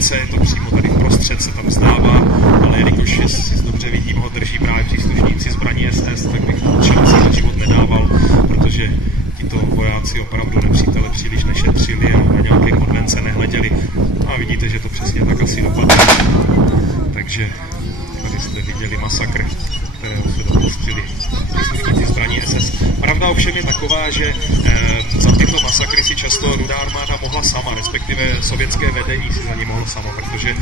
dvojice, je to přímo tady vprostřed, se tam stává, ale jelikož si dobře vidím, ho drží právě příslušníci zbraní SS, tak bych šanci na život nedával, protože tito vojáci opravdu nepřítele příliš nešetřili a na nějaké konvence nehleděli. A vidíte, že to přesně tak asi dopadne. Takže tady jste viděli masakr, kterého se dopustili příslušníci zbraní SS. Pravda ovšem je taková, že za tyto masakry si často Rudá armáda mohla sama, respektive sovětské vedení si za ně mohlo sama, protože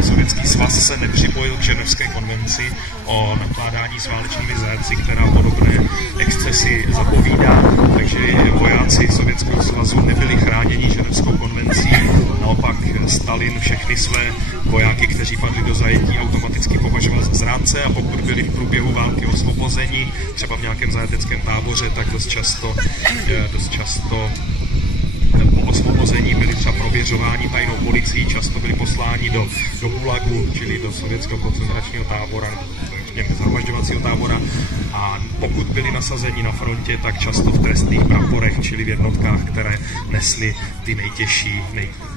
Sovětský svaz se nepřipojil k Ženevské konvenci o nakládání s válečnými zajatci, která podobné excesy zapovídá, takže vojáci Sovětského svazu nebyli chráněni Ženevskou konvencí, naopak Stalin všechny své vojáky, kteří padli do zajetí, automaticky považoval za zrádce a pokud byli v průběhu války osvobozeni, třeba v nějakém zajateckém táboře, tak dost často po osvobození byli třeba prověřováni tajnou policií, často byli posláni do Gulagu, čili do sovětského koncentračního tábora, zhromažďovacího tábora, a pokud byli nasazeni na frontě, tak často v trestných praporech, čili v jednotkách, které nesly ty nejtěžší,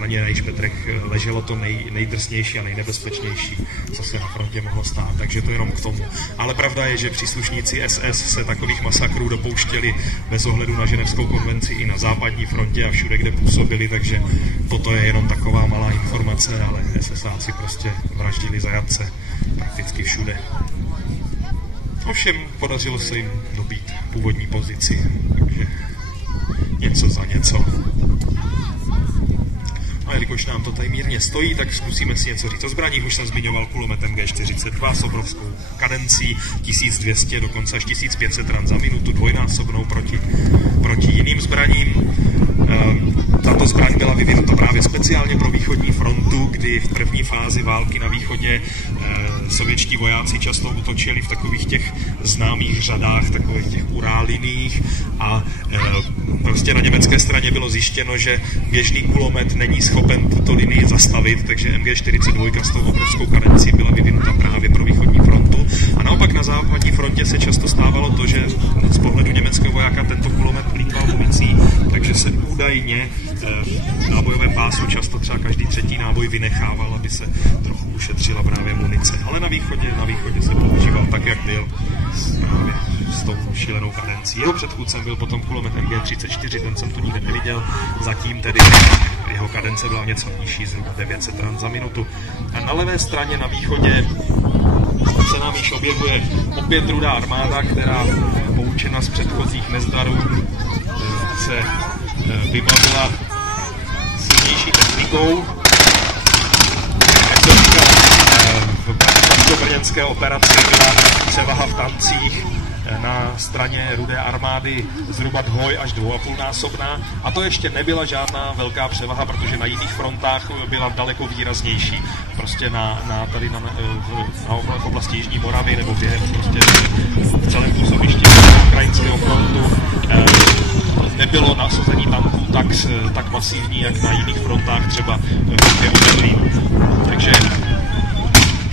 na jejich Petrech leželo to nejdrsnější a nejnebezpečnější, co se na frontě mohlo stát, takže to jenom k tomu. Ale pravda je, že příslušníci SS se takových masakrů dopouštěli bez ohledu na Ženevskou konvenci i na západní frontě a všude, kde působili, takže toto je jenom taková malá informace, ale SSáci prostě vraždili zajatce prakticky všude. Ovšem podařilo se jim dobít původní pozici, takže něco za něco. A jelikož nám to tady mírně stojí, tak zkusíme si něco říct o zbraních. Už jsem zmiňoval kulomet MG42 s obrovskou kadencí, 1200, dokonce až 1500 ran za minutu, dvojnásobnou proti jiným zbraním. Tato zbraň byla vyvinuta právě speciálně pro východní frontu, kdy v první fázi války na východě sovětští vojáci často útočili v takových těch známých řadách, takových těch uráliných a prostě na německé straně bylo zjištěno, že běžný kulomet není schopen tuto linii zastavit, takže MG42 s tou obrovskou kadencí byla vyvinuta právě pro východní frontu. A naopak na západní frontě se často stávalo to, že z pohledu německého vojáka tento kulomet plýtval municí, takže se údajně v nábojovém pásu často třeba každý třetí náboj vynechával, aby se trochu ušetřila právě munice. Ale na východě se používal tak, jak byl, právě s tou šílenou kadencí. Jeho předchůdcem byl potom kulomet MG34, ten jsem tu nikde neviděl, zatím tedy jeho kadence byla něco nižší, zhruba 900 ran za minutu. A na levé straně na východě se nám již objevuje opět Rudá armáda, která poučena z předchozích nezdarů se vybavila silnější technikou. Jak to říkal, v brněnské operaci byla převaha v tancích na straně Rudé armády zhruba 2 až 2,5násobná. A to ještě nebyla žádná velká převaha, protože na jiných frontách byla daleko výraznější. Prostě v oblasti Jižní Moravy nebo během prostě v celém působišti ukrajinského frontu nebylo nasazení tanků tak masivní, jak na jiných frontách, třeba v Berlínu. Takže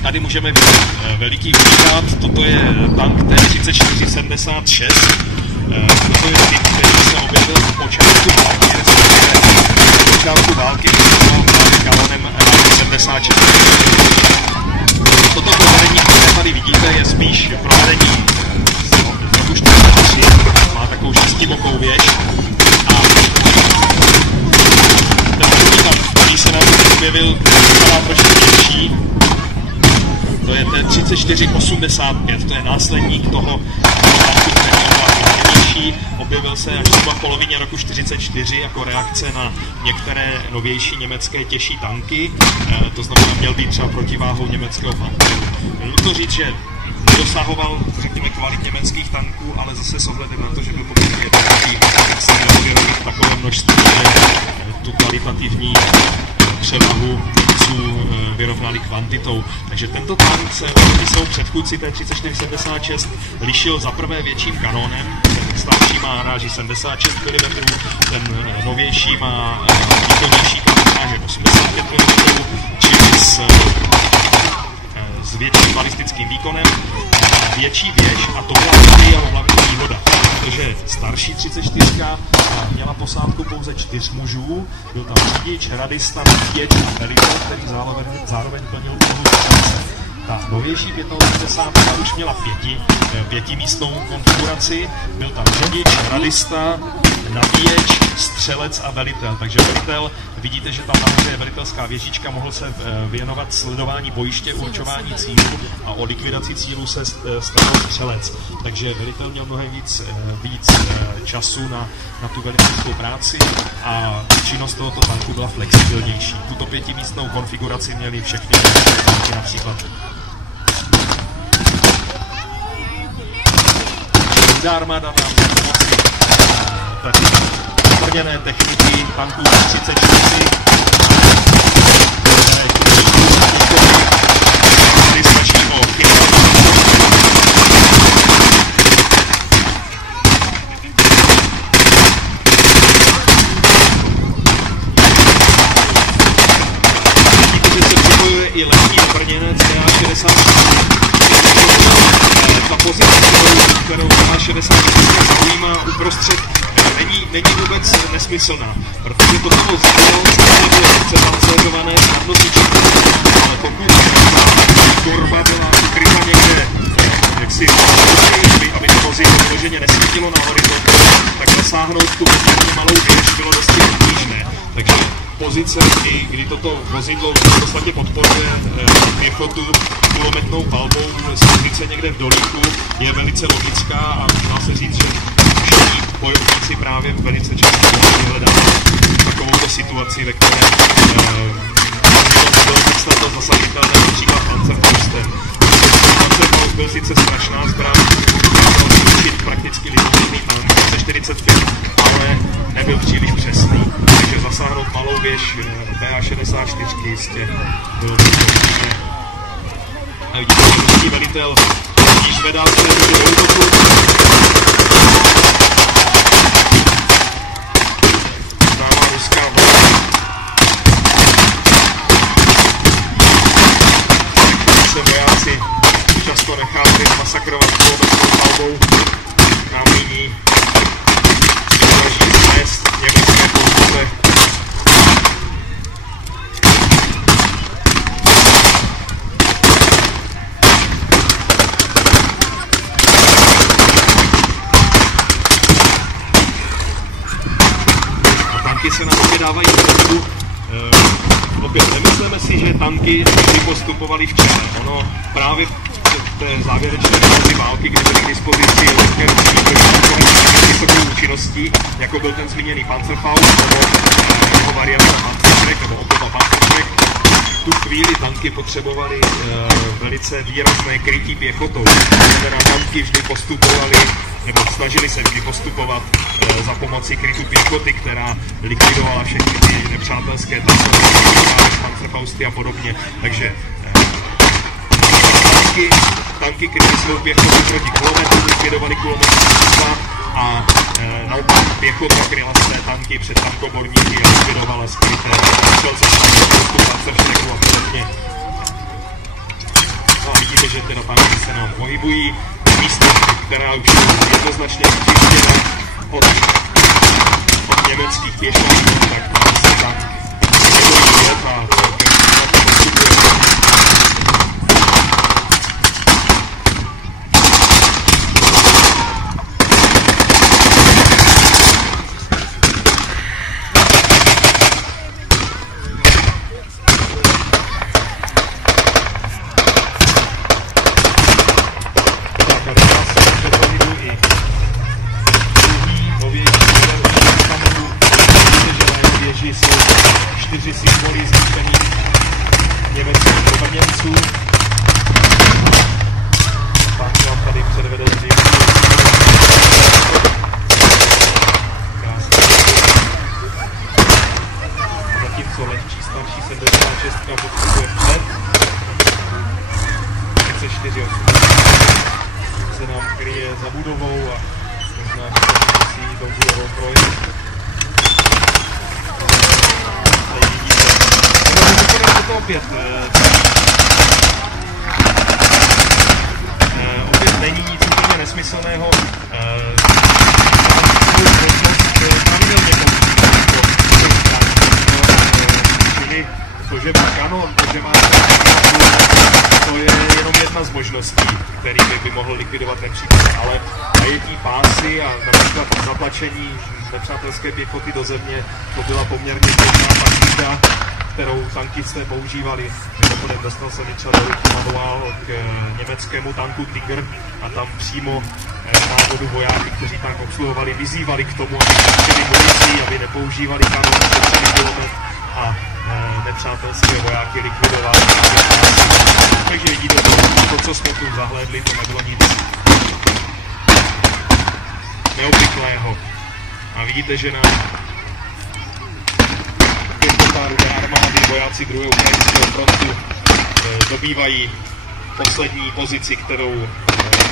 tady můžeme vidět veliký unikát, toto je tank T-3476, toto je typ, který se objevil v počátku války, vystupoval právě kanonem 76. Toto provedení, které tady vidíte, je spíš provedení z roku 43, má takovou šestibokou věž a ten druhý tank, který se nám objevil, vypadá trošku větší. To je T-3485, to je následník toho tanku, který byl největší. Objevil se až zhruba v polovině roku 1944 jako reakce na některé novější německé těžší tanky. To znamená, měl být třeba protiváhou německého panteru. Můžu říct, že nedosahoval, řekněme, kvalit německých tanků, ale zase s ohledem na to, že byl poměrně jednoduchý, tak se měl objevit v takovém množství, že tu kvalitativní převahu vyrovnali kvantitou. Takže tento tank se oproti svému předchůdci T-3476 lišil za prvé větším kanónem, ten starší má ráži 76 mm, ten novější má výkonnější ráže 85 mm, čili s větším balistickým výkonem, větší věž, a to byla jeho hlavní výhoda, protože Takže starší 34 měla posádku pouze 4 mužů, byl tam řidič, radista, nabíječ a velitel, který zároveň plnil úlohu střelce. Ta novější 85 už měla pětimístnou konfiguraci, byl tam řidič, radista, nabíječ, střelec a velitel. Takže velitel, vidíte, že tam nahoře je velitelská věžička, mohl se věnovat sledování bojiště, určování cílů a o likvidaci cílů se staral střelec. Takže velitel měl mnohem víc času na tu velitelskou práci a činnost tohoto tanku byla flexibilnější. Tuto pětimístnou konfiguraci měli všechny tanky například. Rudá armáda nám za pomoci tvrděné techniky tanků 34, tady stačí o i letní obrněnec DA-64. Ta pozice, kterou DA-64 zaujímá uprostřed, není vůbec nesmyslná, protože toto vozidlo bylo přepancéřované snadno zničitelné, ale pokud ta torba byla ukryta někde, jaksi aby to vozidlo vyloženě nesvítilo na horizontu, tak zasáhnout tu poměrně malou věž bylo dosti obtížné. Takže pozice, kdy toto vozidlo v podstatě podporuje pěchotu kulometnou palbou z pozice někde v dolíku, je velice logická a dá se říct, že všichni bojovníci právě velice často vyhledávají takovouto situaci, ve které bylo snadno zasažitelné například Panzerfaustem. Panzerfaust byl sice strašná zbraň, dokázal zničit prakticky libovolný tank 45, ale nebyl příliš přesný, takže zasáhnout malou věž DA-64 jistě bylo důležité. A vidíte, že ruský velitel již vedá se do útoku. Známá ruská vláda. Se vojáci často nechávali masakrovat kulometnou palbou. Nám nyní snaží znést německé pozice. A tanky se nám opět dávají do opět nemyslíme si, že tanky vždy postupovaly v čele. Ono právě v té závěrečné fázi války, kdy byly k dispozici lehké ruční s vysokou účinností, jako byl ten zmíněný Panzerfaust nebo jeho varianta Panzerschreck nebo obdoba Panzerschreck, tu chvíli tanky potřebovaly velice výrazné krytí pěchotou. Znamená, tanky vždy postupovaly nebo snažili se vždy postupovat za pomoci krytu pěchoty, která likvidovala všechny ty nepřátelské Panzerfausty a podobně. Takže tanky kryly svou pěchotu proti kulometům, likvidovali kulometní střela a naopak pěchota kryla své tanky před tankoborníky a likvidovala skryté střelce Panzerschrecku a podobně. No a vidíte, že teda tanky se nám pohybují v místnosti, která už je jednoznačně očištěna od německých pěšáků, tak tam se tank nebojí jet a postupuje. Jsou 4 symboly zničených německých obrněnců. Tak vám tady předvede krásně. Zatímco lehčí, starší 76 podstupuje před. 34 se nám kryje za budovou a možná, že to musí tou budovou projít. Opět není nic úplně nesmyslného. To, že má kanon, to, že má to je jenom jedna z možností, který by mohl likvidovat nepřítel, ale najetí pásy a například zatlačení nepřátelské pěchoty do země, to byla poměrně těžká taktika, kterou tankisté používali. Mimochodem dostal jsem třeba veliký manuál k německému tanku Tiger a tam přímo v návodu vojáky, kteří tank obsluhovali, vyzývali k tomu, aby šetřili municí, aby nepoužívali kanon, šetřili kulomet a nepřátelské vojáky likvidovali. Takže vidíte, to, co jsme tu zahlédli, to nebylo nic neobvyklého. A vidíte, že na pěchotáru armády vojáci 2. ukrajinského frontu dobývají poslední pozici, kterou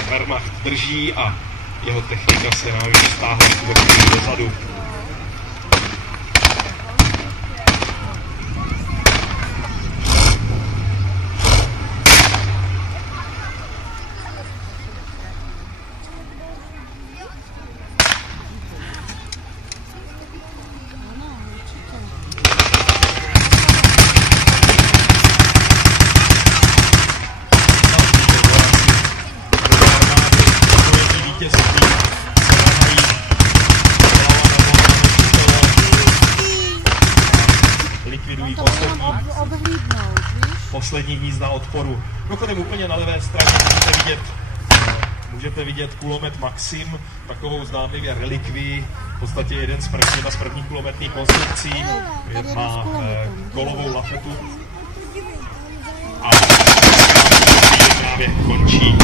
Wehrmacht drží a jeho technika se navíc stáhla dozadu. Likvidují poslední hnízda odporu. Mimochodem úplně na levé straně můžete vidět kulomet Maxim, takovou zdánlivě relikvii, v podstatě jedna z prvních kulometných konstrukcí, má kolovou lafetu a právě končí.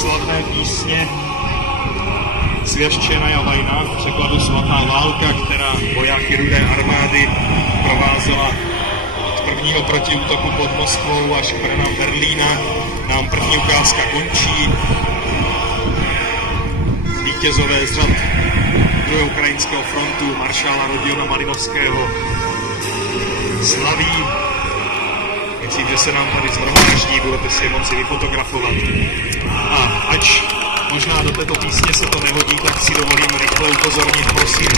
Slavné písně Svěřčená vajna, v překladu Svatá válka, která vojáky Rudé armády provázela od prvního protiútoku pod Moskvou až k branám Berlína. Nám první ukázka končí. Vítězové z řad 2. ukrajinského frontu maršála Rodiona Malinovského slaví. Myslím, že se nám tady zhromáždí, budete si je moci vyfotografovat. A ač možná do této písně se to nehodí, tak si dovolím rychle upozornit, prosím,